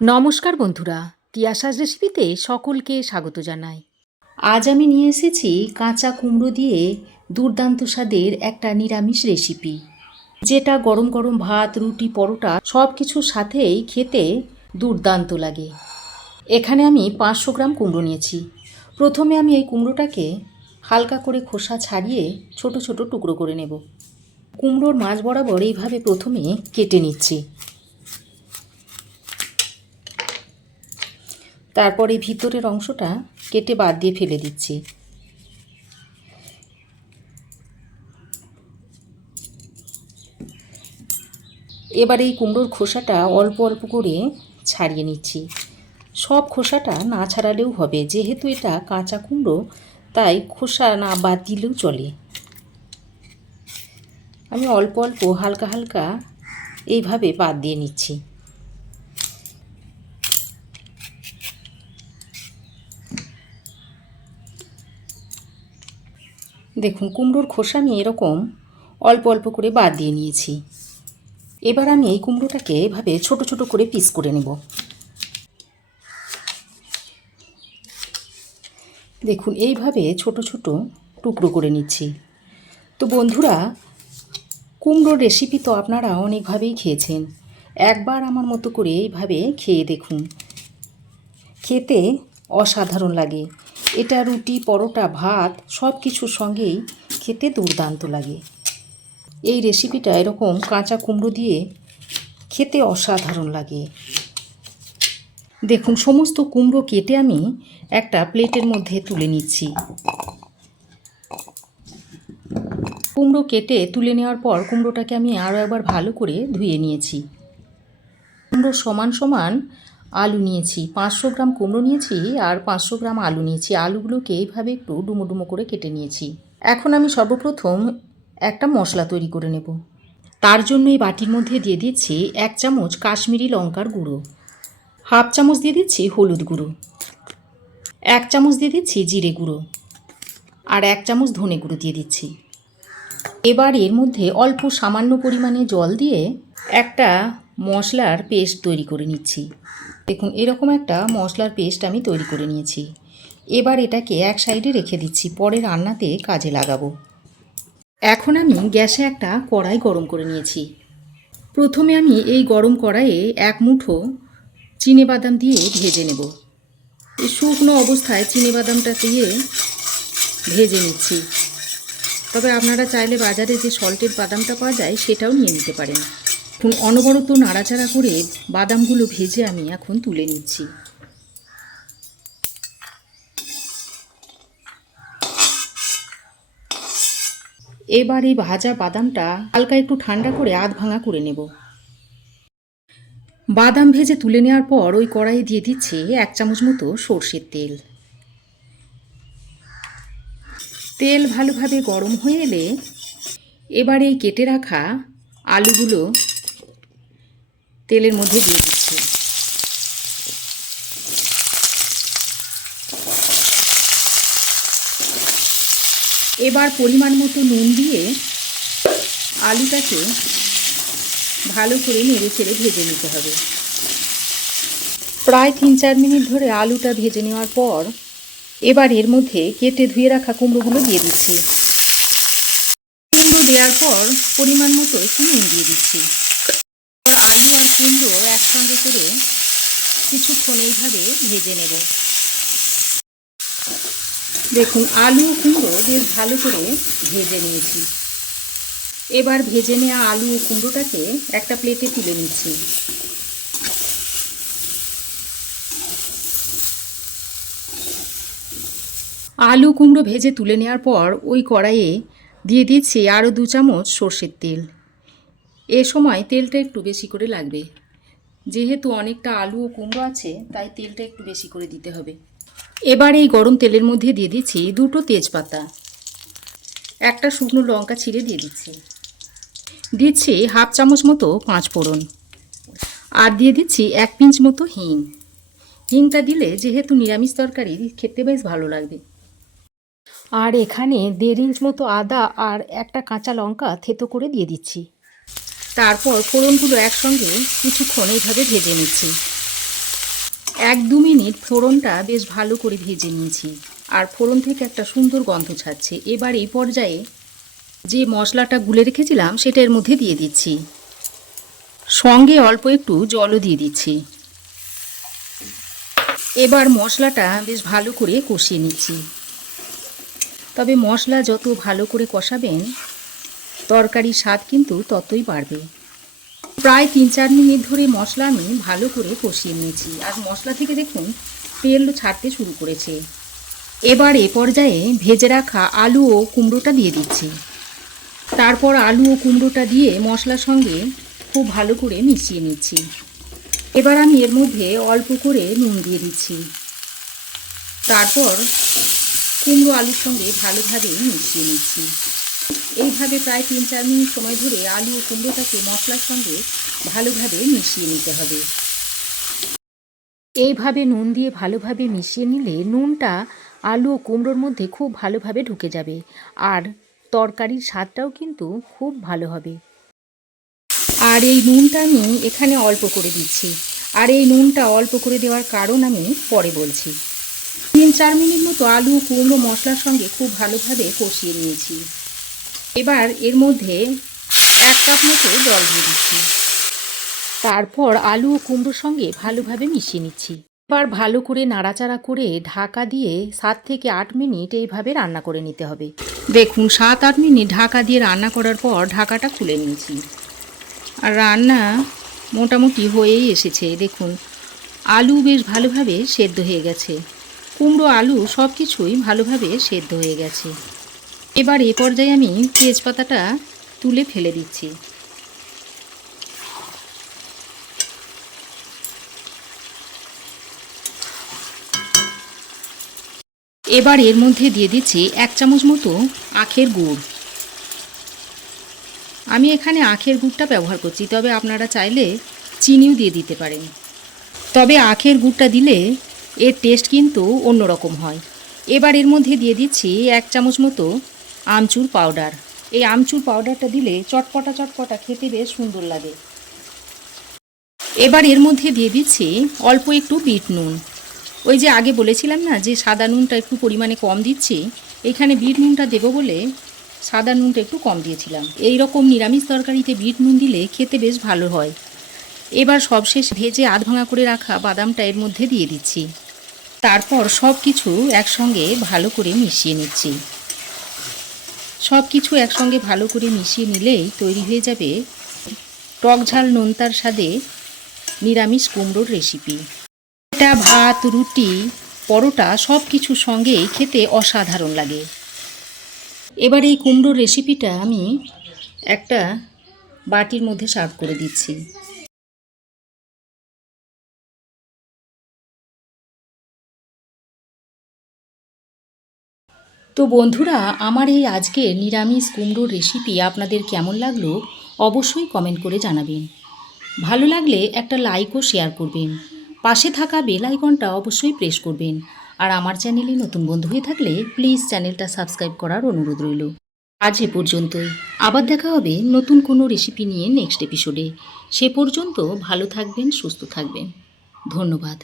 নমস্কার বন্ধুরা, তিয়াশাস রেসিপিতে সকলকে স্বাগত জানাই। আজ আমি নিয়ে এসেছি কাঁচা কুমড়ো দিয়ে দুর্দান্ত স্বাদের একটা নিরামিষ রেসিপি। যেটা গরম গরম ভাত, রুটি, পরোটা সব কিছুর সাথেই খেতে দুর্দান্ত লাগে। এখানে আমি পাঁচশো গ্রাম কুমড়ো নিয়েছি। প্রথমে আমি এই কুমড়োটাকে হালকা করে খোসা ছাড়িয়ে ছোট ছোট টুকরো করে নেব। কুমড়োর মাছ বরাবর এইভাবে প্রথমে কেটে নিচ্ছি। তারপরে ভিতরের অংশটা কেটে বাদ দিয়ে ফেলে দিচ্ছি। এবার এই কুমড়োর খোসাটা অল্প অল্প করে ছাড়িয়ে নিচ্ছি। সব খোসাটা না ছাড়ালেও হবে, যেহেতু এটা কাঁচা কুমড়ো, তাই খোসা না বাদ দিলেও চলে। আমি অল্প অল্প হালকা হালকা এইভাবে বাদ দিয়ে নিচ্ছি। দেখুন, কুমড়োর খোসা আমি এরকম অল্প অল্প করে বাদ দিয়ে নিয়েছি। এবার আমি এই কুমড়োটাকে এভাবে ছোট ছোট করে পিস করে নেব। দেখুন, এইভাবে ছোট ছোট টুকরো করে নিচ্ছি। তো বন্ধুরা, কুমড়োর রেসিপি তো আপনারা অনেকভাবেই খেয়েছেন। একবার আমার মতো করে এইভাবে খেয়ে দেখুন। খেতে অসাধারণ লাগে। এটা রুটি, পরোটা, ভাত সব কিছুর সঙ্গেই খেতে দুর্দান্ত লাগে। এই রেসিপিটা এরকম কাঁচা কুমড়ো দিয়ে খেতে অসাধারণ লাগে। দেখুন, সমস্ত কুমড়ো কেটে আমি একটা প্লেটের মধ্যে তুলে নিচ্ছি। কুমড়ো কেটে তুলে নেওয়ার পর কুমড়োটাকে আমি আরও একবার ভালো করে ধুয়ে নিয়েছি। কুমড়ো সমান সমান আলু নিয়েছি। পাঁচশো গ্রাম কুমড়ো নিয়েছি আর পাঁচশো গ্রাম আলু নিয়েছি। আলুগুলোকে এইভাবে একটু ডুমো ডুমো করে কেটে নিয়েছি। এখন আমি সর্বপ্রথম একটা মশলা তৈরি করে নেব। তার জন্য এই বাটির মধ্যে দিয়ে দিচ্ছি এক চামচ কাশ্মীরি লঙ্কার গুঁড়ো। হাফ চামচ দিয়ে দিচ্ছি হলুদ গুঁড়ো। এক চামচ দিয়ে দিচ্ছি জিরে গুঁড়ো। আর এক চামচ ধনে গুঁড়ো দিয়ে দিচ্ছি। এবার এর মধ্যে অল্প সামান্য পরিমাণে জল দিয়ে একটা মশলার পেস্ট তৈরি করে নিচ্ছি। দেখুন, এরকম একটা মশলার পেস্ট আমি তৈরি করে নিয়েছি। এবার এটাকে এক সাইডে রেখে দিচ্ছি, পরে রান্নাতে কাজে লাগাবো। এখন আমি গ্যাসে একটা কড়াই গরম করে নিয়েছি। প্রথমে আমি এই গরম কড়াইয়ে এক মুঠো বাদাম দিয়ে ভেজে নেব। এই শুকনো অবস্থায় বাদামটা দিয়ে ভেজে নিচ্ছি। তবে আপনারা চাইলে বাজারে যে সল্টেড বাদামটা পাওয়া যায়, সেটাও নিয়ে নিতে পারেন। এখন অনবরত নাড়াচাড়া করে বাদামগুলো ভেজে আমি এখন তুলে নিচ্ছি। এবার এই ভাজা বাদামটা হালকা একটু ঠান্ডা করে আধ ভাঙা করে নেব। বাদাম ভেজে তুলে নেওয়ার পর ওই কড়াইয়ে দিয়ে দিচ্ছে এক চামচ মতো সর্ষের তেল। তেল ভালোভাবে গরম হয়ে এলে এবার এই কেটে রাখা আলুগুলো তেলের মধ্যে দিয়ে দিচ্ছি। এবার পরিমাণ মতো নুন দিয়ে আলুটাকে ভালো করে নেড়ে চেড়ে ভেজে নিতে হবে। প্রায় তিন চার মিনিট ধরে আলুটা ভেজে নেওয়ার পর এবার এর মধ্যে কেটে ধুয়ে রাখা কুমড়োগুলো দিয়ে দিচ্ছি। কুমড়ো দেওয়ার পর পরিমাণ মতো একটু নুন দিয়ে দিচ্ছি। আলু আর কুমড়ো একসঙ্গে করে কিছুক্ষণ এইভাবে ভেজে নেব। দেখুন, আলু কুমড়ো বেশ ভালো করে ভেজে নিয়েছি। এবার ভেজে নেওয়া আলু ও কুমড়োটাকে একটা প্লেটে তুলে নিচ্ছি। আলু কুমড়ো ভেজে তুলে নেওয়ার পর ওই কড়াইয়ে দিয়ে দিচ্ছি আরও দু চামচ সর্ষের তেল। এ সময় তেলটা একটু বেশি করে লাগবে। যেহেতু অনেকটা আলু ও কুমড়ো আছে, তাই তেলটা একটু বেশি করে দিতে হবে। এবার এই গরম তেলের মধ্যে দিয়ে দিচ্ছি দুটো তেজপাতা। একটা শুকনো লঙ্কা ছিঁড়ে দিয়ে দিচ্ছি। দিচ্ছি হাফ চামচ মতো পাঁচ ফোড়ন। আর দিয়ে দিচ্ছি এক পিঞ্চ মতো হিং। হিংটা দিলে যেহেতু নিরামিষ তরকারি, খেতে বেশ ভালো লাগবে। আর এখানে দেড় ইঞ্চ মতো আদা আর একটা কাঁচা লঙ্কা থেতো করে দিয়ে দিচ্ছি। তারপর ফোড়নগুলো একসঙ্গে কিছুক্ষণ এইভাবে ভেজে নিচ্ছি। এক দু মিনিট ফোড়নটা বেশ ভালো করে ভেজে নিয়েছি আর ফোড়ন থেকে একটা সুন্দর গন্ধ ছাড়ছে। এবার এই পর্যায়ে যে মশলাটা গুলে রেখেছিলাম সেটা এর মধ্যে দিয়ে দিচ্ছি। সঙ্গে অল্প একটু জলও দিয়ে দিচ্ছি। এবার মশলাটা বেশ ভালো করে কষিয়ে নিচ্ছি। তবে মশলা যত ভালো করে কষাবেন তরকারির স্বাদ কিন্তু ততই বাড়বে। প্রায় তিন চার মিনিট ধরে মশলা আমি ভালো করে কষিয়ে নিয়েছি। আর মশলা থেকে দেখুন, তেল ছাড়তে শুরু করেছে। এবার এ পর্যায়ে ভেজে রাখা আলু ও কুমড়োটা দিয়ে দিচ্ছি। তারপর আলু ও কুমড়োটা দিয়ে মশলার সঙ্গে খুব ভালো করে মিশিয়ে নিচ্ছি। এবার আমি এর মধ্যে অল্প করে নুন দিয়ে দিচ্ছি। তারপর কুমড়ো আলুর সঙ্গে ভালোভাবে মিশিয়ে নিচ্ছি। এইভাবে প্রায় তিন চার মিনিট সময় ধরে আলু ও কুমড়োটাকে মশলার সঙ্গে ভালোভাবে মিশিয়ে নিতে হবে। এইভাবে নুন দিয়ে ভালোভাবে মিশিয়ে নিলে নুনটা আলু ও কুমড়োর মধ্যে খুব ভালোভাবে ঢুকে যাবে আর তরকারির স্বাদটাও কিন্তু খুব ভালো হবে। আর এই নুনটা আমি এখানে অল্প করে দিচ্ছি। আর এই নুনটা অল্প করে দেওয়ার কারণ আমি পরে বলছি। তিন চার মিনিট মতো আলু কুমড়ো মশলার সঙ্গে খুব ভালোভাবে কষিয়ে নিয়েছি। এবার এর মধ্যে এক কাপ মতো জল দিয়ে দিচ্ছি। তারপর আলু ও কুমড়োর সঙ্গে ভালোভাবে মিশিয়ে নিচ্ছি। এবার ভালো করে নাড়াচাড়া করে ঢাকা দিয়ে সাত থেকে আট মিনিট এইভাবে রান্না করে নিতে হবে। দেখুন, সাত আট মিনিট ঢাকা দিয়ে রান্না করার পর ঢাকাটা খুলে নিয়েছি। আর রান্না মোটামুটি হয়েই এসেছে, দেখুন। আলু বেশ ভালোভাবে সেদ্ধ হয়ে গেছে। কুমড়ো, আলু সব কিছুই ভালোভাবে সেদ্ধ হয়ে গেছে। এবার এ পর্যায়ে আমি তেজপাতাটা তুলে ফেলে দিচ্ছি। এবার এর মধ্যে দিয়ে দিচ্ছি এক চামচ মতো আখের গুড়। আমি এখানে আখের গুড়টা ব্যবহার করছি, তবে আপনারা চাইলে চিনিও দিয়ে দিতে পারেন। তবে আখের গুড়টা দিলে এর টেস্ট কিন্তু অন্যরকম হয়। এবার এর মধ্যে দিয়ে দিচ্ছি এক চামচ মতো আমচুর পাউডার এই আমচুর পাউডারটা দিলে চটপটা চটপটা খেতে বেশ সুন্দর লাগে। এবার এর মধ্যে দিয়ে দিচ্ছি অল্প একটু বিট নুন। ওই যে আগে বলেছিলাম না যে সাদা নুনটা একটু পরিমাণে কম দিচ্ছি, এখানে বিট নুনটা দেবো বলে সাদা নুনটা একটু কম দিয়েছিলাম। এই রকম নিরামিষ তরকারিতে বিট নুন দিলে খেতে বেশ ভালো হয়। এবার সবশেষ ভেজে আধ ভাঙা করে রাখা বাদামটা এর মধ্যে দিয়ে দিচ্ছি। তারপর সব কিছু একসঙ্গে ভালো করে মিশিয়ে নিচ্ছি। সব কিছু একসঙ্গে ভালো করে মিশিয়ে নিলেই তৈরি হয়ে যাবে টক ঝাল নোনতার স্বাদে নিরামিষ কুমড়োর রেসিপি এটা ভাত, রুটি, পরোটা সব কিছুর সঙ্গেই খেতে অসাধারণ লাগে। এবার এই কুমড়োর রেসিপিটা আমি একটা বাটির মধ্যে সার্ভ করে দিচ্ছি। তো বন্ধুরা, আমার এই আজকের নিরামিষ কুমড়োর রেসিপি আপনাদের কেমন লাগল অবশ্যই কমেন্ট করে জানাবেন। ভালো লাগলে একটা লাইকও শেয়ার করবেন। পাশে থাকা বেল আইকনটা অবশ্যই প্রেস করবেন। আর আমার চ্যানেলে নতুন বন্ধু হয়ে থাকলে প্লিজ চ্যানেলটা সাবস্ক্রাইব করার অনুরোধ রইল। আজ এ পর্যন্তই। আবার দেখা হবে নতুন কোনো রেসিপি নিয়ে নেক্সট এপিসোডে সে পর্যন্ত ভালো থাকবেন, সুস্থ থাকবেন। ধন্যবাদ।